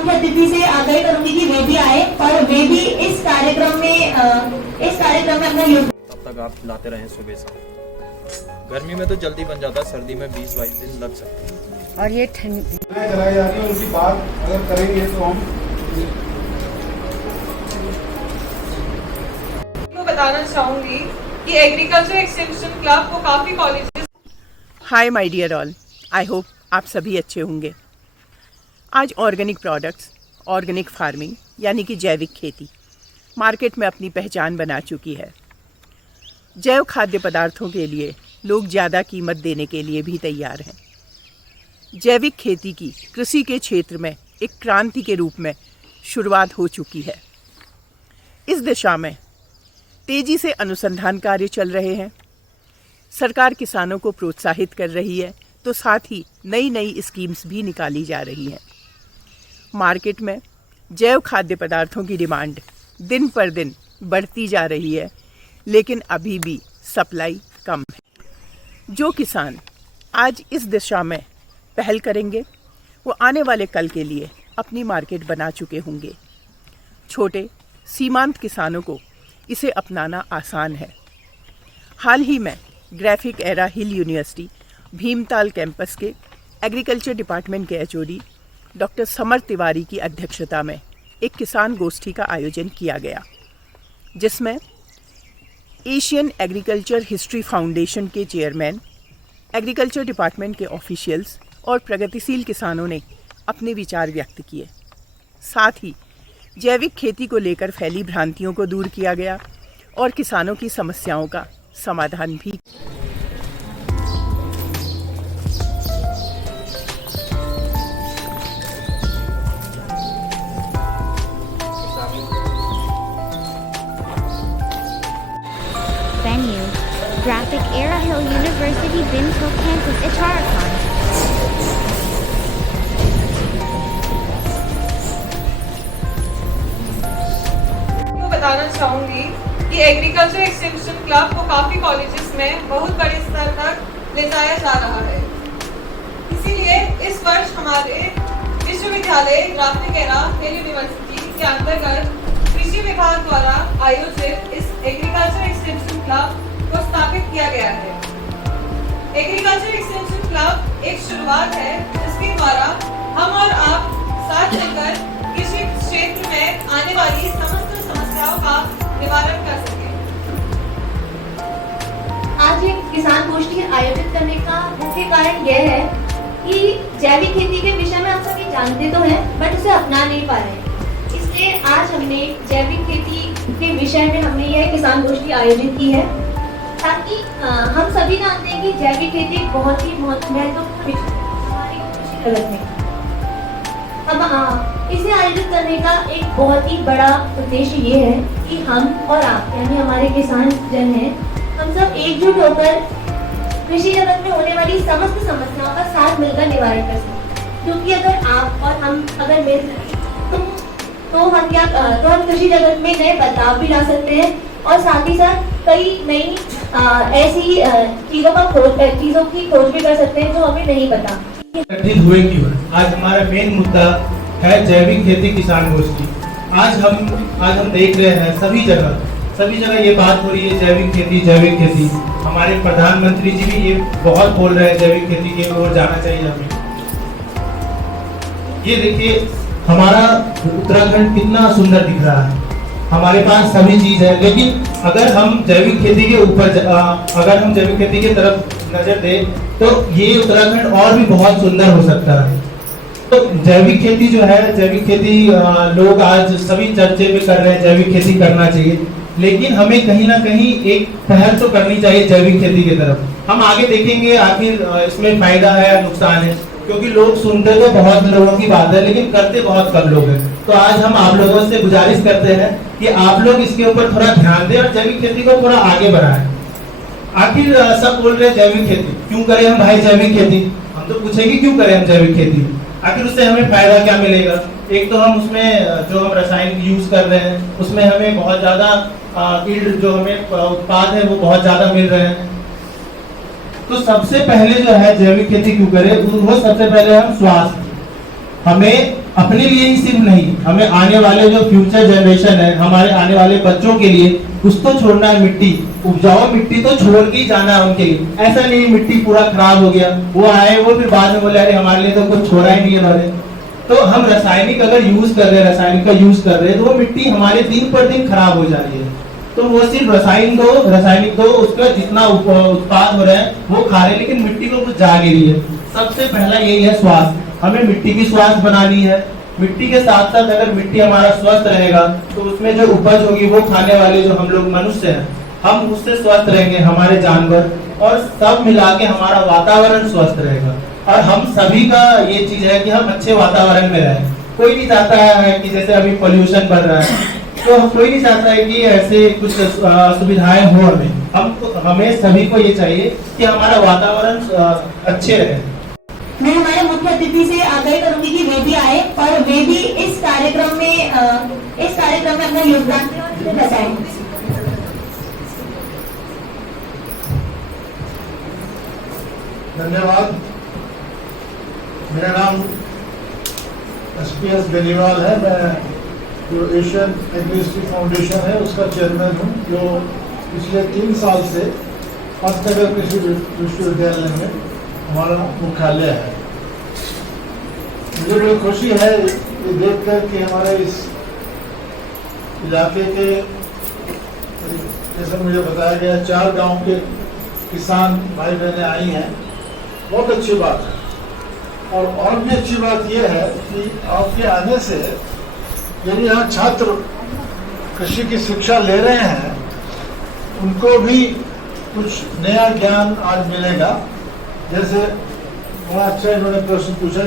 मुख्य अतिथि से आग्रह करूंगी कि वे भी आए और वे भी इस कार्यक्रम में अपना योगदान। तब तक आप लाते रहें सुबह शाम। गर्मी में तो जल्दी बन जाता है, सर्दी में 20-22 दिन लग सकते हैं। और ये ठंड चलाई जा रही है, उनकी बात अगर करेंगे तो हम बताना चाहूंगी कि एग्रीकल्चर एक्सटेंशन क्लब को काफी colleges. Hi my dear all, I hope आप सभी अच्छे होंगे। आज ऑर्गेनिक प्रोडक्ट्स, ऑर्गेनिक फार्मिंग यानी कि जैविक खेती मार्केट में अपनी पहचान बना चुकी है। जैव खाद्य पदार्थों के लिए लोग ज़्यादा कीमत देने के लिए भी तैयार हैं। जैविक खेती की कृषि के क्षेत्र में एक क्रांति के रूप में शुरुआत हो चुकी है। इस दिशा में तेजी से अनुसंधान कार्य चल रहे हैं। सरकार किसानों को प्रोत्साहित कर रही है, तो साथ ही नई नई स्कीम्स भी निकाली जा रही हैं। मार्केट में जैव खाद्य पदार्थों की डिमांड दिन पर दिन बढ़ती जा रही है, लेकिन अभी भी सप्लाई कम है। जो किसान आज इस दिशा में पहल करेंगे, वो आने वाले कल के लिए अपनी मार्केट बना चुके होंगे। छोटे सीमांत किसानों को इसे अपनाना आसान है। हाल ही में ग्राफिक एरा हिल यूनिवर्सिटी भीमताल कैंपस के एग्रीकल्चर डिपार्टमेंट के एचओडी डॉक्टर समर तिवारी की अध्यक्षता में एक किसान गोष्ठी का आयोजन किया गया, जिसमें एशियन एग्रीकल्चर हिस्ट्री फाउंडेशन के चेयरमैन, एग्रीकल्चर डिपार्टमेंट के ऑफिशियल्स और प्रगतिशील किसानों ने अपने विचार व्यक्त किए। साथ ही जैविक खेती को लेकर फैली भ्रांतियों को दूर किया गया और किसानों की समस्याओं का समाधान भी। Venue: Graphic Era Hill University Bimtal Campus, Uttarakhand. बताना चाहूंगी कि एग्रीकल्चर एक्सटेंशन क्लब को काफी कॉलेजेस में बहुत बड़े स्तर तक ले जाया जा रहा है। इसीलिए इस वर्ष हमारे विश्वविद्यालय ग्राफिक एरा हिल यूनिवर्सिटी के अंतर्गत कृषि विभाग द्वारा आयोजित इस एग्रीकल्चर एक्सटेंशन क्लब को स्थापित किया गया है। एग्रीकल्चर एक्सटेंशन क्लब एक शुरुआत है, जिसके द्वारा हम और आप साथ मिलकर कृषि क्षेत्र में आने वाली समस्त समस्याओं का निवारण कर सके। आज एक किसान गोष्ठी आयोजित करने का मुख्य कारण यह है कि जैविक खेती के विषय में हम सभी जानते तो हैं, बट उसे अपना नहीं पा रहे हैं। इसलिए आज हमने जैविक खेती के विषय में हमने यह किसान गोष्ठी आयोजित की है, ताकि हम सभी जानते हैं कि जैविक खेती बहुत ही महत्वपूर्ण विषय है हमारी कृषि जगत में। अब इसे आयोजित करने का एक बहुत ही बड़ा उद्देश्य ये है कि हम और आप यानी हमारे किसान जन हैं, हम सब एकजुट होकर कृषि जगत में होने वाली समस्त समस्याओं का साथ मिलकर निवारण कर सकें। क्योंकि अगर आप और हम अगर मिल जाएं तो हम कृषि जगत में नए बदलाव भी ला सकते हैं और साथ ही साथ कई नई ऐसी चीजों की खोज भी कर सकते हैं जो हमें नहीं पता। हुए क्यों? आज हमारा मेन मुद्दा है जैविक खेती किसान गोष्ठी। आज हम देख रहे हैं सभी जगह ये बात हो रही है जैविक खेती। हमारे प्रधानमंत्री जी भी ये बहुत बोल रहे हैं जैविक खेती की ओर जाना चाहिए हमें। ये देखिए हमारा उत्तराखंड कितना सुंदर दिख रहा है, हमारे पास सभी चीज है, लेकिन अगर हम जैविक खेती के तरफ नजर दें तो ये उत्तराखंड और भी बहुत सुंदर हो सकता है। तो जैविक खेती जो है, जैविक खेती लोग आज सभी चर्चे में कर रहे हैं, जैविक खेती करना चाहिए, लेकिन हमें कहीं ना कहीं एक पहल तो करनी चाहिए जैविक खेती की तरफ। हम आगे देखेंगे आखिर इसमें फायदा है या नुकसान है, क्योंकि लोग सुनते तो बहुत लोगों की बात है लेकिन करते बहुत कम लोग हैं। तो आज हम आप लोगों से गुजारिश करते हैं कि आप लोग इसके ऊपर थोड़ा ध्यान दें और जैविक खेती को थोड़ा आगे बढ़ाएं। आखिर सब बोल रहे हैं जैविक खेती क्यों करें हम भाई जैविक खेती, हम तो पूछेंगे क्यों करें हम जैविक खेती, आखिर उससे हमें फायदा क्या मिलेगा। एक तो हम उसमें जो हम रसायन यूज कर रहे हैं उसमें हमें बहुत ज्यादा यील्ड जो हमें उत्पाद है वो बहुत ज्यादा मिल रहे हैं। तो सबसे पहले जो है जैविक खेती क्यों करें, वो सबसे पहले हम हमें अपने लिए ही सिर्फ नहीं, हमें आने वाले जो फ्यूचर जनरेशन है, हमारे आने वाले बच्चों के लिए कुछ तो छोड़ना है। मिट्टी, उपजाऊ मिट्टी तो छोड़ के ही जाना है उनके लिए। ऐसा नहीं मिट्टी पूरा खराब हो गया, वो आए वो फिर बाद में बोले अरे हमारे लिए तो कुछ छोड़ा ही नहीं है उन्होंने। तो हम रासायनिक अगर यूज कर रहे हैं, रासायनिक का यूज कर रहे हैं, तो वो मिट्टी हमारे दिन पर दिन खराब हो जा रही है। तो वो सिर्फ रासायनिक दो उसका जितना उत्पाद हो रहा है वो खा रहे हैं, लेकिन मिट्टी को कुछ जा नहीं रही है। सबसे पहला यही है स्वास्थ्य, हमें मिट्टी की स्वास्थ्य बनानी है। मिट्टी के साथ साथ अगर मिट्टी हमारा स्वस्थ रहेगा तो उसमें जो उपज होगी वो खाने वाले जो हम लोग मनुष्य हैं, हम उससे स्वस्थ रहेंगे, हमारे जानवर, और सब मिला के हमारा वातावरण स्वस्थ रहेगा। और हम सभी का ये चीज है कि हम अच्छे वातावरण में रहें। कोई नहीं चाहता है कि जैसे अभी पोल्यूशन बढ़ रहा है, तो कोई नहीं चाहता है कि ऐसे कुछ सुविधाएं हो हमें सभी को ये चाहिए कि हमारा वातावरण अच्छे रहे। मैं हमारे मुख्य अतिथि से आग्रह करूंगी कि वे भी आए और वे भी इस कार्यक्रम में अपना योगदान दें और इसे बताएं। धन्यवाद। मेरा नाम SPS बेनीवाल है। मैं जो एशियन एग्रीकल्चर फाउंडेशन है उसका चेयरमैन हूँ, जो पिछले 3 साल से पंतनगर कृषि विश्वविद्यालय में हमारा मुख्यालय है। मुझे बड़ी खुशी है ये देखकर कि हमारे इस इलाके के, जैसे मुझे बताया गया, 4 गांव के किसान भाई बहनें आई हैं। बहुत अच्छी बात है। और भी अच्छी बात यह है कि आपके आने से यदि यहाँ छात्र कृषि की शिक्षा ले रहे हैं, उनको भी कुछ नया ज्ञान आज मिलेगा। जैसे बड़ा अच्छा इन्होंने प्रश्न पूछा,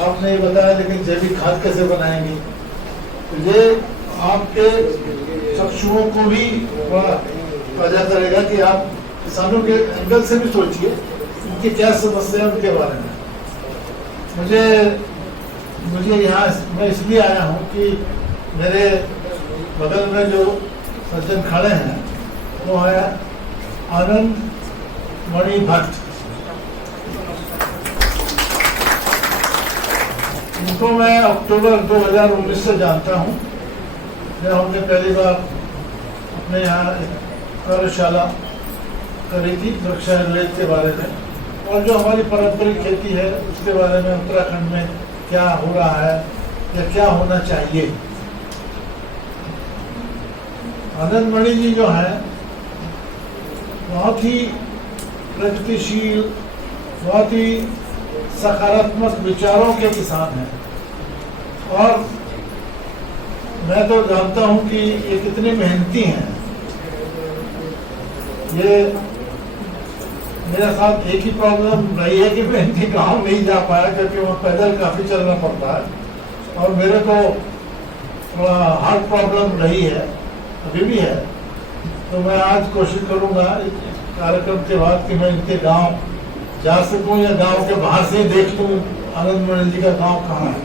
आपने ये बताया लेकिन जैविक खाद कैसे बनाएंगे, तो ये आपके चक्षुओं को भी बड़ा ताजा करेगा कि आप किसानों के एंगल से भी सोचिए उनकी क्या समस्या है उनके बारे में। मुझे यहाँ मैं इसलिए आया हूँ कि मेरे बगल में जो सज्जन खड़े हैं वो है आनंद मणि भट्ट। इनको मैं अक्टूबर 2019 से जानता हूँ, जब हमने पहली बार अपने यहाँ कार्यशाला करी थी वृक्ष आयुर्वेद के बारे में, और जो हमारी पारंपरिक खेती है उसके बारे में उत्तराखंड में क्या हो रहा है या क्या होना चाहिए। आनंद मणि जी जो हैं बहुत ही प्रगतिशील, बहुत ही सकारात्मक विचारों के किसान हैं। और मैं तो जानता हूं कि ये कितने मेहनती हैं। ये मेरे साथ एक ही प्रॉब्लम रही है कि मैं इनके गांव नहीं जा पाया, क्योंकि वहाँ पैदल काफ़ी चलना पड़ता है और मेरे को थोड़ा हार्ट प्रॉब्लम रही है, अभी भी है। तो मैं आज कोशिश करूँगा कार्यक्रम के बाद कि मैं इनके गांव जा सकूं या गांव के बाहर से ही देख लूँ आनंद मणि जी का गांव कहाँ है।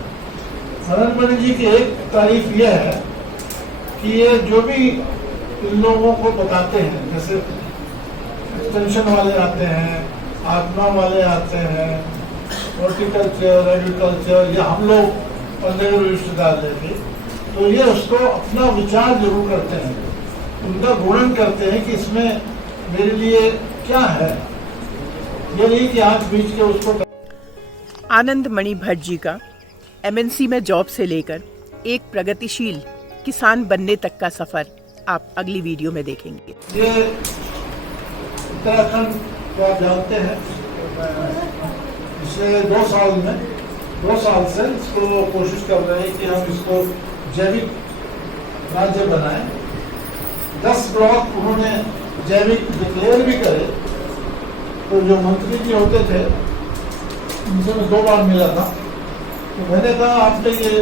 आनंद मणि जी की एक तारीफ यह है कि ये जो भी इन लोगों को बताते हैं, जैसे एक्सटेंशन वाले आते हैं, आत्मा वाले आते हैं, हॉर्टिकल्चर, एग्रीकल्चर, या हम लोग पंतनगर विश्वविद्यालय के, तो ये उसको अपना विचार जरूर करते हैं, उनका गुणन करते हैं कि इसमें मेरे लिए क्या है। ये नहीं कि आज बीच के उसको। आनंद मणि भट्ट जी का MNC में जॉब से लेकर एक प्रगतिशील किसान बनने तक का सफर आप अगली वीडियो में देखेंगे। ये उत्तराखंड को आप जानते हैं, पिछले 2 साल से इसको कोशिश कर रहे हैं कि हम इसको जैविक राज्य बनाएं। 10 ब्लॉक उन्होंने जैविक डिक्लेयर भी करे। तो जो मंत्री जी होते थे उनसे मैं 2 बार मिला था, तो मैंने कहा आपने ये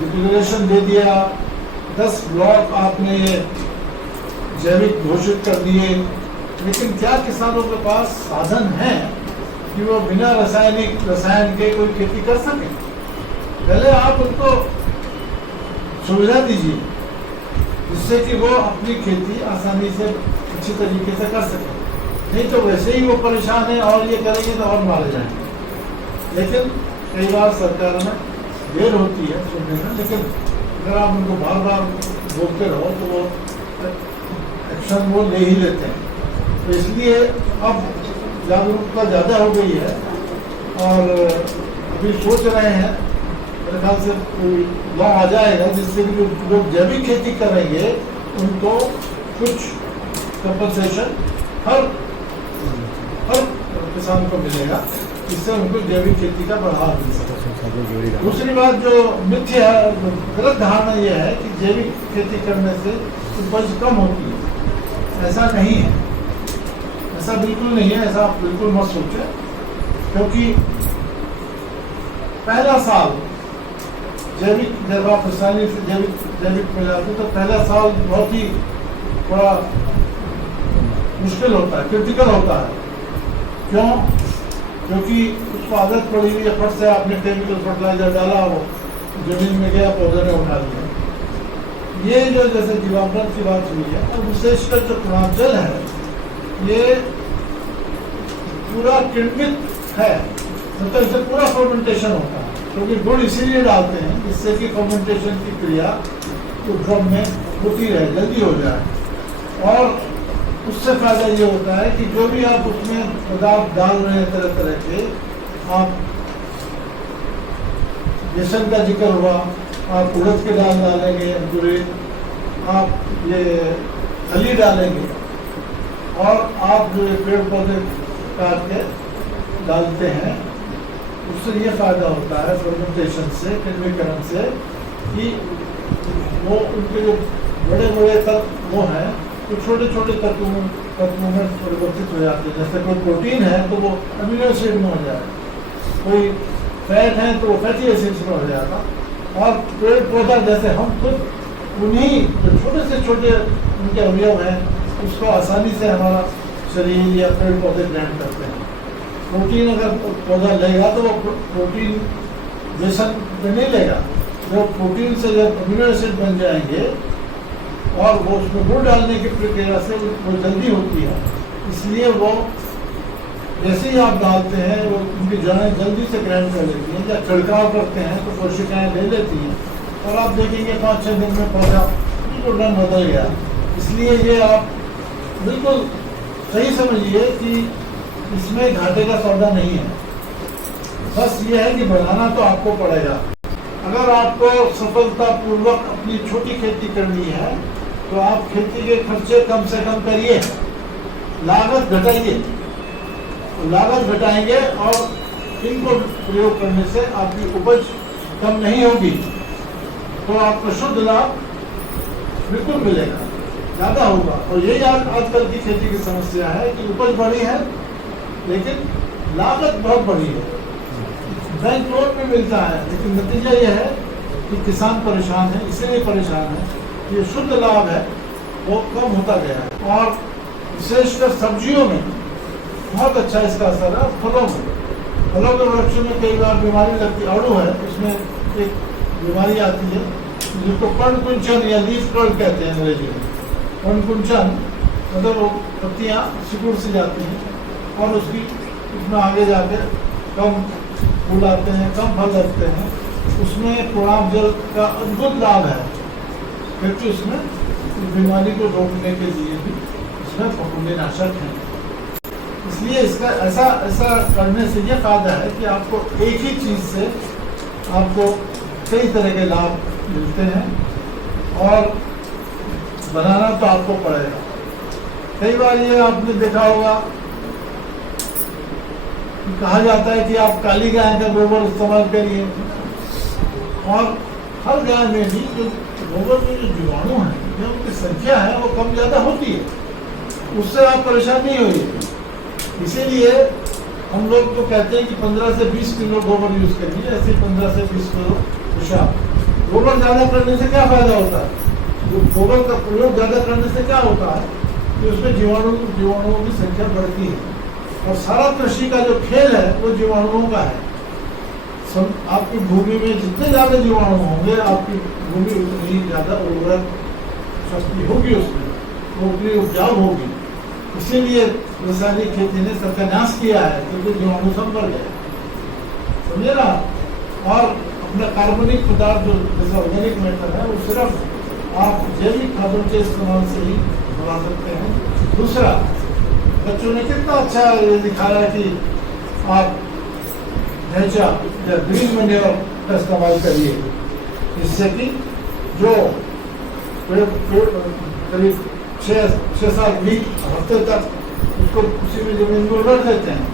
डिक्लेरेशन दे दिया, 10 ब्लॉक आपने जैविक घोषित कर दिए, लेकिन क्या किसानों के पास साधन है कि वो बिना रसायन के कोई खेती कर सके? पहले आप उनको सुविधा दीजिए जिससे कि वो अपनी खेती आसानी से अच्छी तरीके से कर सके। नहीं तो वैसे ही वो परेशान है और ये करेंगे तो और मारे जाएंगे। लेकिन कई बार सरकार में देर होती है सुनने में, लेकिन अगर आप उनको बार बार बोलते रहो तो वो एक्शन वो ले ही लेते हैं। तो इसलिए अब जागरूकता ज़्यादा हो गई है और अभी सोच रहे हैं, मेरे ख्याल से कोई लॉ आ जाएगा जिससे कि जो लोग जैविक खेती करेंगे उनको कुछ कंपनसेशन हर किसान को मिलेगा, इससे उनको जैविक खेती का बढ़ावा मिल सके। दूसरी बात जो मिथ्या गलत धारणा यह है कि जैविक खेती करने से उपज कम होती है। ऐसा नहीं है, ऐसा बिल्कुल नहीं है, ऐसा आप बिल्कुल मत सोचें, क्योंकि पहला साल जैविक जब आप रासायनिक से जैविक में जाते तो पहला साल बहुत ही बड़ा मुश्किल होता है, क्रिटिकल होता है। क्यों? क्योंकि उसको आदत पड़ी हुई है, फट से आपने केमिकल फर्टिलाइजर डाला, हो जमीन में गया, पौधे ने उठा लिया। ये जो जैसे जीवामृत की बात हुई है, और विशेषकर जो पूर्वांचल है ये पूरा किण्वित है, मतलब इससे पूरा फर्मेंटेशन होता है, क्योंकि गुड़ इसीलिए डालते हैं जिससे कि फर्मेंटेशन की क्रिया ड्रम में होती रहे, जल्दी हो जाए। और उससे फायदा ये होता है कि जो भी आप उसमें पदार्थ डाल रहे हैं तरह तरह के, आप बेसन का जिक्र हुआ, आप उड़द के दाल डालेंगे, अंकुरित, आप ये खली डालेंगे, और आप जो पेड़ पौधे काट के डालते हैं, उससे ये फायदा होता है फर्मेंटेशन से, किण्वीकरण से, कि वो उनके जो बड़े बड़े तत्व वो हैं तो छोटे छोटे तत्वों में परिवर्तित हो जाते हैं। जैसे कोई प्रोटीन है तो वो अमीनो एसिड में हो जाएगा, कोई फैट है तो वो फैटी एसिड्स में हो जाएगा। और पेड़ पौधा जैसे हम खुद उन्हीं जो छोटे से छोटे उनके अवयव हैं उसको आसानी से हमारा शरीर या पेड़ पौधे ग्रहण करते हैं। प्रोटीन अगर पौधा लेगा तो वो प्रोटीन बेसन में नहीं लेगा, जो प्रोटीन से जब अमीनो एसिड बन जाएंगे और वो उसमें गुड़ डालने की प्रक्रिया से वो जल्दी होती है, इसलिए वो जैसे ही आप डालते हैं वो उनकी जड़ें जल्दी से ग्रहण कर लेती हैं, या छिड़काव करते हैं तो कोशिकाएं ले लेती हैं, और आप देखेंगे 5-6 दिन में पौधा बिल्कुल रंग बदल गया। इसलिए ये आप बिल्कुल सही समझिए कि इसमें घाटे का सौदा नहीं है, बस ये है कि बनाना तो आपको पड़ेगा। अगर आपको सफलतापूर्वक अपनी छोटी खेती करनी है तो आप खेती के खर्चे कम से कम करिए, लागत घटाइए। लागत घटाएंगे और इनको प्रयोग करने से आपकी उपज कम नहीं होगी, तो आपको शुद्ध लाभ बिल्कुल मिलेगा, ज़्यादा होगा। और यही आजकल की खेती की समस्या है कि उपज बढ़ी है लेकिन लागत बहुत बढ़ी है, बैंक लोन में मिलता है, लेकिन नतीजा यह है कि किसान परेशान है। इसलिए परेशान है कि ये शुद्ध लाभ है वो कम होता गया है। और विशेषकर सब्जियों में बहुत अच्छा इसका असर है। फलों के वृक्ष में कई बार बीमारी लगती, अड़ू है उसमें एक बीमारी आती है जिसको पर्णकुंचन या लीफ कर्ल कहते हैं अंग्रेजी में। पर्णकुंचन मतलब वो पत्तियाँ सिकुड़ से जाती हैं और उसमें आगे जाके कम फूल आते हैं, कम फल लगते हैं। उसमें प्रणाम जल का अद्भुत लाभ है, क्योंकि उसमें इस बीमारी को रोकने के लिए भी इसमें फफूंदीनाशक है। इसलिए इसका ऐसा करने से ये फायदा है कि आपको एक ही चीज़ से आपको कई तरह के लाभ मिलते हैं, और बनाना तो आपको पड़ेगा। कई बार ये आपने देखा होगा, कहा जाता है कि आप काली गाय का गोबर इस्तेमाल करिए, और हर गाय में भी जो गोबर में जो जीवाणु हैं, जो उनकी संख्या है वो कम ज़्यादा होती है, उससे आप परेशान नहीं होइए। इसीलिए हम लोग तो कहते हैं कि 15 से 20 किलो गोबर यूज करिए, ऐसे 15 से 20 किलो पेशाब। गोबर ज़्यादा करने से क्या फायदा होता है? गोबर का प्रयोग ज़्यादा करने से क्या होता है कि उसमें जीवाणुओं की संख्या बढ़ती है, और सारा कृषि का जो खेल है वो जीवाणुओं का है। आपकी भूमि में जितने ज़्यादा जीवाणु होंगे आपकी भूमि उतनी ज़्यादा उर्वरक शक्ति होगी, उसमें वो उतनी उपजाऊ होगी। इसीलिए रासायनिक खेती ने सत्यानाश किया है, क्योंकि जीवाणु सब बढ़ गए, समझे ना। और अपना कार्बनिक पदार्थ जो जैसे ऑर्गेनिक मैटर है वो सिर्फ आप जैविक खादों के इस्तेमाल से ही बना सकते हैं। दूसरा, बच्चों ने कितना अच्छा ये दिखाया कि आप ढैंचा या ग्रीन मैन्योर का इस्तेमाल करिए, इससे कि जो करीब 6-7 हफ्ते तक उसको उसी में जमीन में उलट देते हैं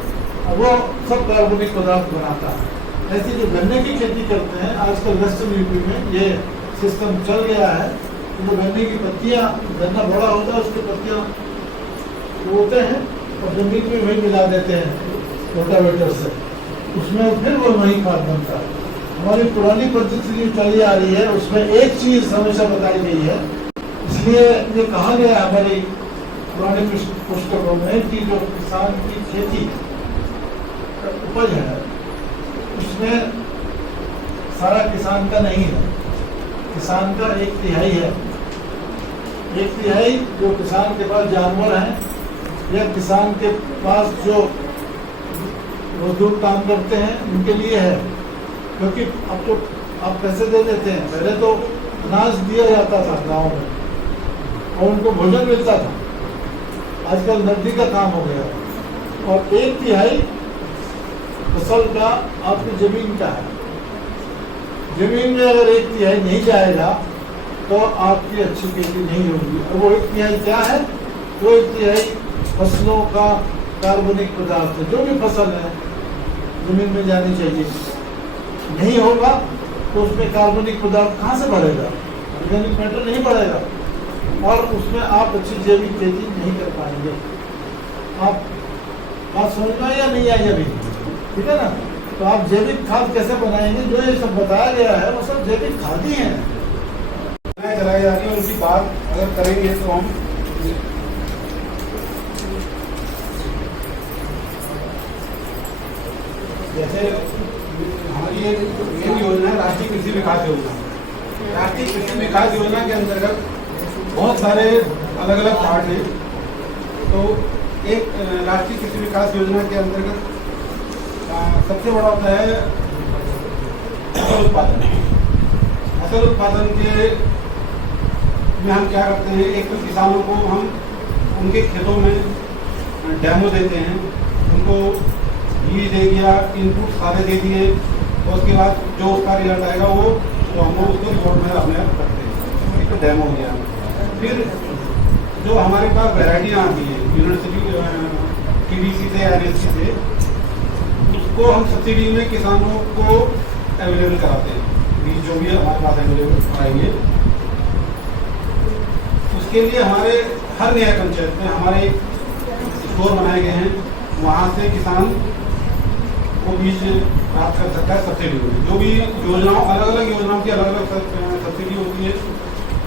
और वो सब कार्बनिक पदार्थ बनाता है। ऐसी जो गन्ने की खेती करते हैं आजकल वेस्टर्न यूपी में ये सिस्टम चल गया है। जो गन्ने की पत्तियां, गन्ना बड़ा होता है उसकी पत्तियां तोड़ते हैं और जमीन में वही मिला देते हैं रोटावेटर से, उसमें फिर वो वही खाद बनता है। हमारी पुरानी पद्धति जो चली आ रही है उसमें एक चीज हमेशा बताई गई है, इसलिए ये कहा गया है हमारी पुराने पुस्तकों में कि जो किसान की खेती उपज है उसमें सारा किसान का नहीं है, किसान का 1/3 है। 1/3 जो किसान के पास जानवर हैं या किसान के पास जो मजदूर काम करते हैं उनके लिए है, क्योंकि अब तो आप पैसे दे देते हैं। पहले तो अनाज दिया जाता था गाँव में और उनको भोजन मिलता था, आजकल नकदी का काम हो गया और 1/3 फसल का आपकी जमीन का है। जमीन में अगर 1/3 नहीं जाएगा तो आपकी अच्छी खेती नहीं होगी। और वो 1/3 क्या है? वो 1/3 फसलों का कार्बनिक पदार्थ है। जो भी फसल है जमीन में जानी चाहिए, नहीं होगा तो उसमें कार्बनिक पदार्थ कहाँ से बढ़ेगा? ऑर्गेनिक मैटर नहीं बढ़ेगा और उसमें आप अच्छी जैविक खेती नहीं कर पाएंगे। आप बात समझ में या नहीं आई अभी? ठीक है ना? तो आप जैविक खाद कैसे बनाएंगे? जो ये सब बताया गया है वो सब जैविक खाद ही है। चलाई जा रही है उनकी बात अगर करेंगे तो हम जैसे हमारी ये योजना है राष्ट्रीय कृषि विकास योजना। राष्ट्रीय कृषि विकास योजना के अंतर्गत बहुत सारे अलग अलग पार्ट हैं। तो एक राष्ट्रीय कृषि विकास योजना के अंतर्गत सबसे बड़ा होता है फसल उत्पादन। फसल उत्पादन के में हम क्या करते हैं, एक तो किसानों को हम उनके खेतों में डेमो देते हैं, उनको बीज दे दिया, इनपुट सारे दे दिए और उसके बाद जो उसका रिजल्ट आएगा वो तो हम लोग उसको रिपोर्ट में अपने आप करते हैं। एक तो डेमो हो गया। फिर जो हमारे पास वैरायटियाँ आती हैं यूनिवर्सिटी TDC से NSC से, उसको हम सब्सिडी में किसानों को अवेलेबल कराते हैं। बीज जो भी हमारे पास अवेलेबल कराएंगे उसके लिए हमारे हर न्याय पंचायत में हमारे स्टोर बनाए गए हैं, वहाँ से किसान वो बीज प्राप्त कर सकता है सब्सिडी में। जो भी योजनाओं अलग अलग योजनाओं की अलग अलग सब्सिडी होती है,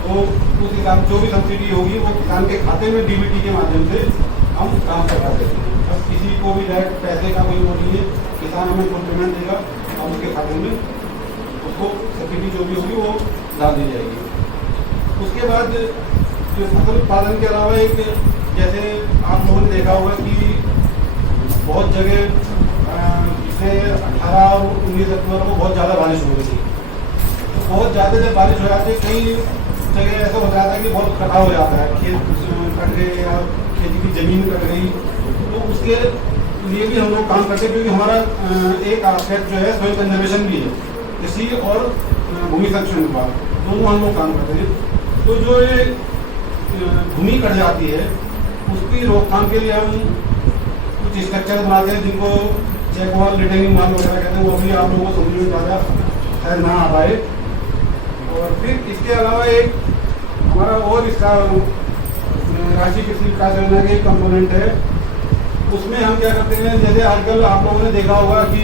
तो उस हिसाब जो भी सब्सिडी होगी वो किसान के खाते में DBT के माध्यम से हम ट्रांसफर कर देते हैं। बस किसी को भी डायरेक्ट पैसे का कोई वो नहीं है, किसान हमें फुल पेमेंट देगा और उसके खाते में उसको सब्सिडी जो भी होगी वो डाल दी जाएगी। उसके बाद जो फसल उत्पादन के अलावा एक जैसे आप लोगों ने देखा होगा कि बहुत जगह पिछले 18 और 19 अक्टूबर को बहुत ज़्यादा बारिश हो गई थी। तो बहुत ज़्यादा जब बारिश हो जाती है कई जगह ऐसा हो जाता है कि बहुत कटाव हो जाता है, खेत कट गए या खेती की ज़मीन कट गई। तो उसके लिए भी हम लोग काम करते हैं, क्योंकि हमारा एक एस्पेक्ट जो है सोइल कंजर्वेशन भी है, कृषि और भूमि संरक्षण विभाग दोनों हम लोग काम करते हैं। तो जो ये भूमि कट जाती है उसकी रोकथाम के लिए हम कुछ स्ट्रक्चर बनाते हैं जिनको चेक वॉल, रिटेनिंग वॉल वगैरह कहते हैं। वो भी आप लोगों को समझ में ज़्यादा शायद ना आ पाए। और फिर इसके अलावा एक हमारा और इसका राष्ट्रीय कृषि विकास योजना का एक कंपोनेंट है, उसमें हम क्या करते हैं, जैसे आजकल आप लोगों ने देखा होगा कि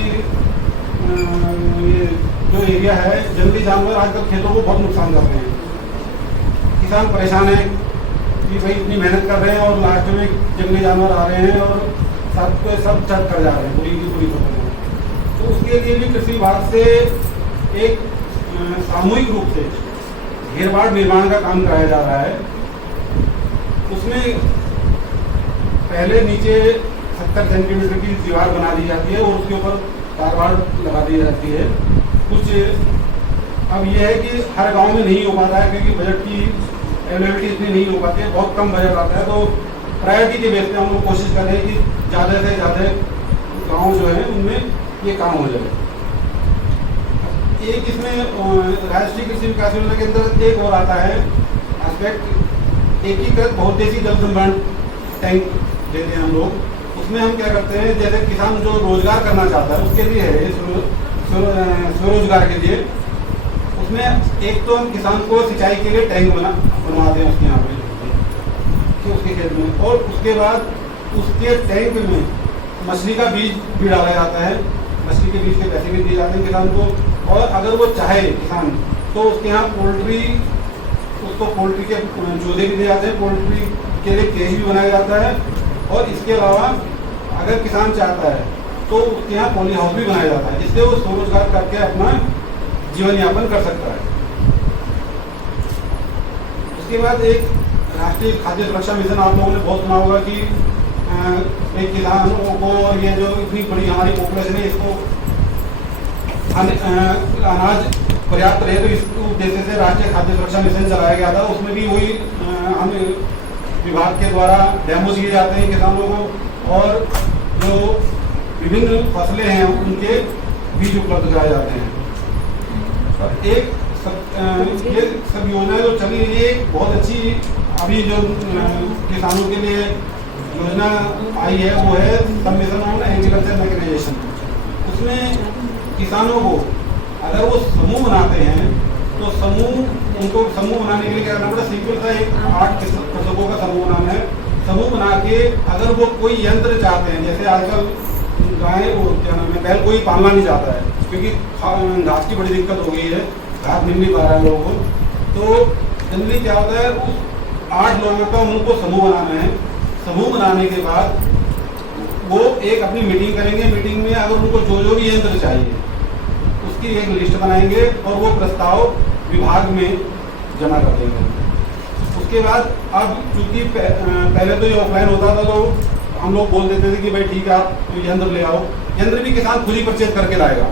ये जो एरिया है जंगली जानवर आजकल खेतों को बहुत नुकसान करते हैं। किसान परेशान है कि भाई इतनी मेहनत कर रहे हैं और लास्ट में जंगली जानवर आ रहे हैं और सब चट कर जा रहे हैं पूरी की पूरी फसल। तो उसके लिए भी कृषि विभाग से एक सामूहिक रूप से घेरबाड़ निर्माण का काम कराया जा रहा है। उसमें पहले नीचे 70 सेंटीमीटर की दीवार बना दी जाती है और उसके ऊपर तारबाड़ लगा दी जाती है कुछ अब ये है कि हर गांव में नहीं हो पाता है क्योंकि बजट की अवेलेबिलिटी इतनी नहीं हो पाती है, बहुत कम बजट आता है। तो प्रायोरिटी के बेस पे हम लोग कोशिश कर रहे हैं कि ज़्यादा से ज़्यादा गाँव जो है उनमें ये काम हो जाए। एक इसमें राष्ट्रीय कृषि विकास योजना के अंदर एक और आता है एस्पेक्ट, एकीकृत बहुउद्देशीय जल संभरण टैंक देते हैं हम लोग। उसमें हम क्या करते हैं, जैसे किसान जो रोजगार करना चाहता है उसके लिए है स्वरोजगार के लिए, उसमें एक तो हम किसान को सिंचाई के लिए टैंक बनवाते हैं उसके यहाँ पे उसके खेत में, और उसके बाद उसके टैंक में मछली का बीज भी डाला जाता है, मछली के बीज के पैसे भी दिए जाते हैं किसान को। और अगर वो चाहे किसान तो उसके यहाँ पोल्ट्री, उसको पोल्ट्री के चूजे भी दिए जाते हैं, पोल्ट्री के लिए केज भी बनाया जाता है। और इसके अलावा अगर किसान चाहता है तो उसके यहाँ पॉली हाउस भी बनाया जाता है, जिससे वो स्वरोजगार करके अपना जीवन यापन कर सकता है। उसके बाद एक राष्ट्रीय खाद्य सुरक्षा मिशन आप लोगों ने बहुत सुना होगा कि एक किसानों को, और ये जो इतनी बड़ी हमारी पॉपुलेशन है, इसको अनाज पर्याप्त रहे, तो इस उद्देश्य से राष्ट्रीय खाद्य सुरक्षा मिशन चलाया गया था। उसमें भी वही हम विभाग के द्वारा डेमो दिए जाते हैं किसानों को, और जो विभिन्न फसलें हैं उनके बीज उपलब्ध कराए जाते हैं। और एक ये सब योजना जो चली, ये बहुत अच्छी अभी जो किसानों के लिए योजना आई है वो है मिशन ऑन एग्रीकल्चर मैकेनाइजेशन। उसमें किसानों को अगर वो समूह बनाते हैं तो उनको समूह बनाने के लिए क्या करना पड़ता है, सिंपल सा एक 8 कृषकों का समूह बनाना है। समूह बना के अगर वो कोई यंत्र चाहते हैं, जैसे आजकल गाय क्या नाम है, बैल कोई पालना नहीं चाहता है क्योंकि घास की बड़ी दिक्कत हो गई है, घास मिल नहीं पा रहा है लोगों को, तो जनरली क्या होता है, उस 8 लोगों का उनको समूह बनाना है। समूह बनाने के बाद वो एक अपनी मीटिंग करेंगे, मीटिंग में अगर उनको जो भी यंत्र चाहिए उसकी एक लिस्ट बनाएंगे और वो प्रस्ताव विभाग में जमा कर देंगे। उसके बाद अब चूंकि पहले तो ये ऑफलाइन होता था तो हम लोग बोल देते थे कि भाई ठीक है आप यंत्र ले आओ, यंत्र भी किसान खुद ही परचेज करके लाएगा,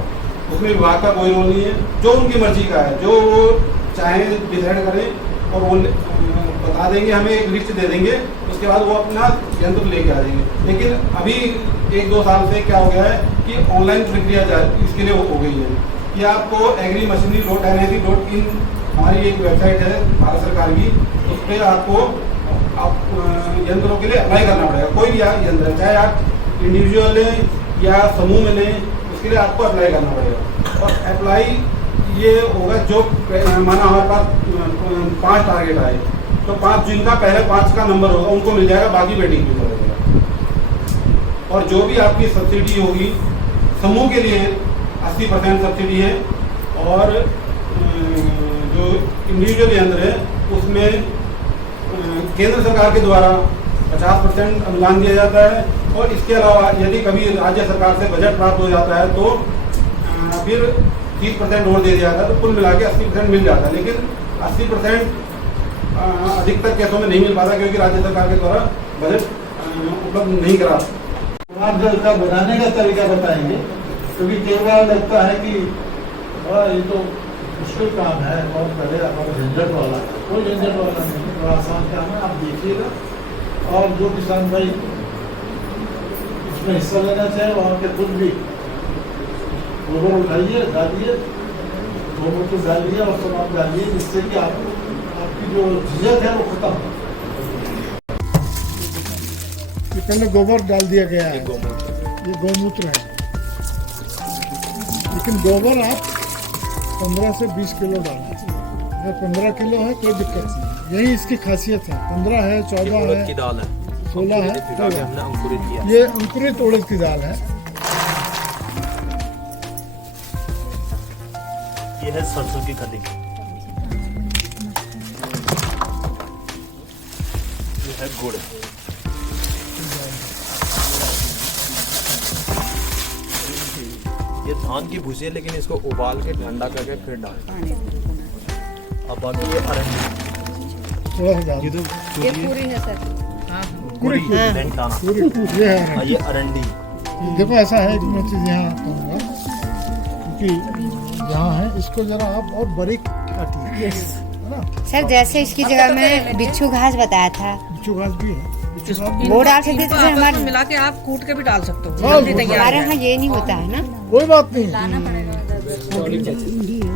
उसमें विभाग का कोई रोल नहीं है, जो उनकी मर्जी का है, जो वो चाहे डिसाइड करें और वो बता देंगे, हमें एक लिस्ट दे देंगे, उसके बाद वो अपना यंत्र लेके आ जाएंगे। लेकिन अभी 1-2 साल से क्या हो गया है कि ऑनलाइन प्रक्रिया इसके लिए हो गई है कि आपको agrimachinery.nic.in हमारी एक वेबसाइट है भारत सरकार की, उस पर आपको यंत्रों के लिए अप्लाई करना पड़ेगा। कोई भी यंत्र, चाहे आप इंडिविजुअल लें या समूह में लें, उसके लिए आपको अप्लाई करना पड़ेगा। और अप्लाई ये होगा जो माना हमारे पास 5 टारगेट आए तो 5 जिनका पहले 5 का नंबर होगा उनको मिल जाएगा, बाकी वेटिंग में चलेगा। और जो भी आपकी सब्सिडी होगी, समूह के लिए 80% सब्सिडी है, और जो इंडिविजुअल यंत्र है उसमें केंद्र सरकार के द्वारा 50% अनुदान दिया जाता है। और इसके अलावा यदि कभी राज्य सरकार से बजट प्राप्त हो जाता है तो फिर 30% और दे दिया जाता है, तो कुल मिला के 80% मिल जाता है। लेकिन 80% अधिकतर केसों में नहीं मिल पाता क्योंकि राज्य सरकार के द्वारा बजट उपलब्ध नहीं करा। जल का बनाने का तरीका बताएंगे, क्योंकि कई बार लगता है कि ये तो मुश्किल काम है, बहुत पहले हमारा झंझट वाला है। कोई झंझट वाला नहीं, बड़ा आसान काम है, आप देखिएगा। और जो किसान भाई इसमें हिस्सा लेना चाहे वहाँ के खुद भी गोबर उठाइए, डालिए, गोमूत्र डालिए और सामान डालिए, जिससे कि आपकी जो झिझक है वो खत्म हो। ये पहले गोबर डाल दिया गया है, ये गौमूत्र है, लेकिन गोबर आप 15 से 20 किलो डालें। अगर 15 किलो है कोई दिक्कत नहीं, यही इसकी खासियत है। 15 है, 14 है, 16 है, ये अंकुरित उड़द की दाल है। ये है सरसों की खली, ये है गुड़, ये धान की भूसी है, लेकिन इसको उबाल के ठंडा करके फिर डाल। अब बाकी ये अरंडी, ये पूरी है सर, पूरी बेंटाना, ये अरंडी। देखो ऐसा है, एक मैं चीज़ यहाँ कहूँगा, क्योंकि यहाँ है, इसको जरा आप और बारीक काटिए। है ना? सर जैसे इसकी जगह में बिच्छू घास बताया था, बिच्छू घास भी है, बिच्छू घास भी वो डाल सकते थे सर हमारे। मिला के आप कूट के भी डाल सकते हो, हाँ, जल्दी तैयार हमारे है। यहाँ ये नहीं होता है ना। कोई बात नहीं,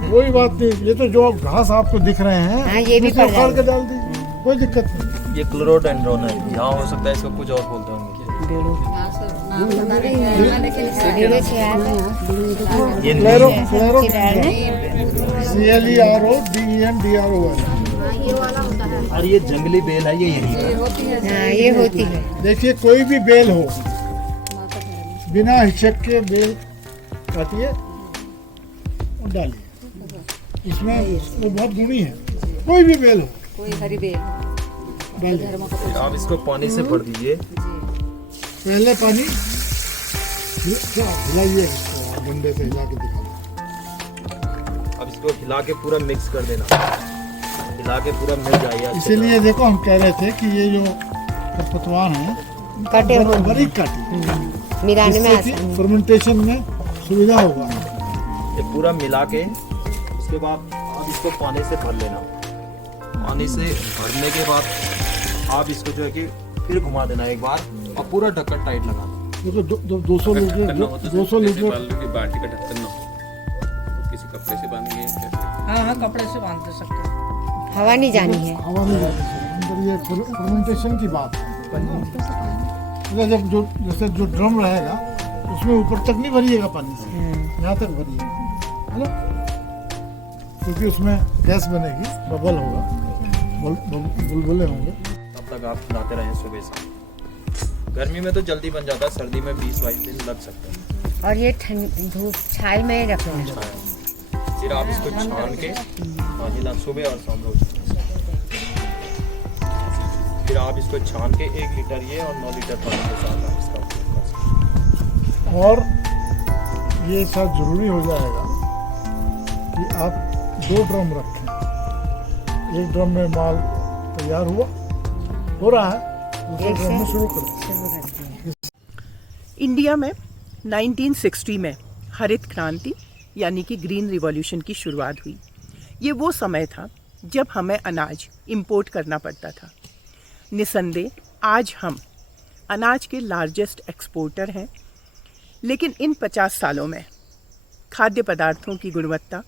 कोई बात नहीं। ये तो जो घास आपको दिख रहे हैं, हाँ, ये भी उसे पड़ उखाड़ के डाल दीजिए, कोई दिक्कत नहीं। ये क्लोरोडेंड्रोन है, यहाँ हो सकता है इसको कुछ और बोलते होंगे। ये क्लेरो नीम है। क्लेरो CLERODENDRO और ये जंगली बेल है, ये यही है। हाँ ये होती है। देखिए कोई भी बेल हो, बिना हिचक के बेल काटिए और डालिए। इसमें वो बहुत गुणी है, कोई भी बेल हो, कोई हरी बेल डालिए। आप इसको पानी से भर दीजिए। पहले पानी हिलाइए, इसको डंडे से हिला के दिखाइए। अब इसको हिला के पूरा मिक्स कर देना, हिला के पूरा मिल जाएगा अच्छे इसीलिए देखो हम कह रहे थे कि ये जो खरपतवार है कटे हुए बारीक काटिए, मिलाने में जिससे कि फर्मेंटेशन में सुविधा होगा। तरह। ये पूरा मिला के उसके बाद आप इसको पानी से भर लेना। पानी से भरने के बाद आप इसको जो है कि फिर घुमा देना एक बार और पूरा ढक्कन टाइट लगाना। देखो 200 लीटर 200 लीटर बाल्टी का ढक्कन ना हो तो किसी कपड़े से बांधेंगे कैसे? हाँ हाँ कपड़े से बांध दे सकते हो। हवा नहीं जानी है। हवा नहीं जाती है अंदर, ये फर्मेंटेशन की बात है। जब जो जैसे जो ड्रम रहेगा उसमें ऊपर तक नहीं भरिएगा पानी से, यहाँ तक भरिएगा, है ना? क्योंकि उसमें गैस बनेगी, बबल होगा, बुलबुले होंगे। तब तक आप खिलाते रहें सुबह शाम। गर्मी में तो जल्दी बन जाता है, सर्दी में 20-22 दिन लग सकते हैं। और ये धूप छाई में रखना है। फिर आप इसको छान के हिला सुबह और शाम रोज। फिर आप इसको छान के 1 लीटर ये और 9 लीटर पानी के साथ आप इसका उपयोग कर सकते हैं। और ये साथ जरूरी हो जाएगा कि आप 2 ड्रम रखें। एक ड्रम में माल तैयार हो रहा है, दूसरे ड्रम में शुरू कर दें। इंडिया में 1960 में हरित क्रांति यानी कि ग्रीन रिवॉल्यूशन की शुरुआत हुई। ये वो समय था जब हमें अनाज इंपोर्ट करना पड़ता था। निसंदेह आज हम अनाज के लार्जेस्ट एक्सपोर्टर हैं, लेकिन इन 50 सालों में खाद्य पदार्थों की गुणवत्ता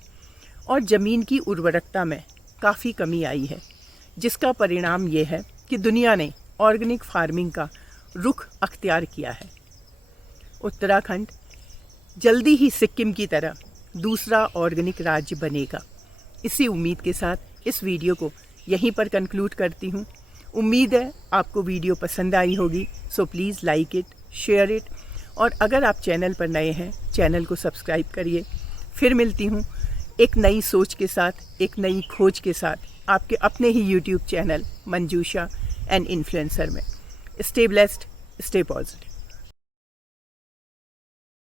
और ज़मीन की उर्वरकता में काफ़ी कमी आई है, जिसका परिणाम ये है कि दुनिया ने ऑर्गेनिक फार्मिंग का रुख अख्तियार किया है। उत्तराखंड जल्दी ही सिक्किम की तरह दूसरा ऑर्गेनिक राज्य बनेगा। इसी उम्मीद के साथ इस वीडियो को यहीं पर कंक्लूड करती हूँ। उम्मीद है आपको वीडियो पसंद आई होगी, so please like it, share it, और अगर आप चैनल पर नए हैं चैनल को सब्सक्राइब करिए। फिर मिलती हूँ एक नई सोच के साथ, एक नई खोज के साथ आपके अपने ही YouTube channel Manjusha and influencer में। Stay blessed, stay positive.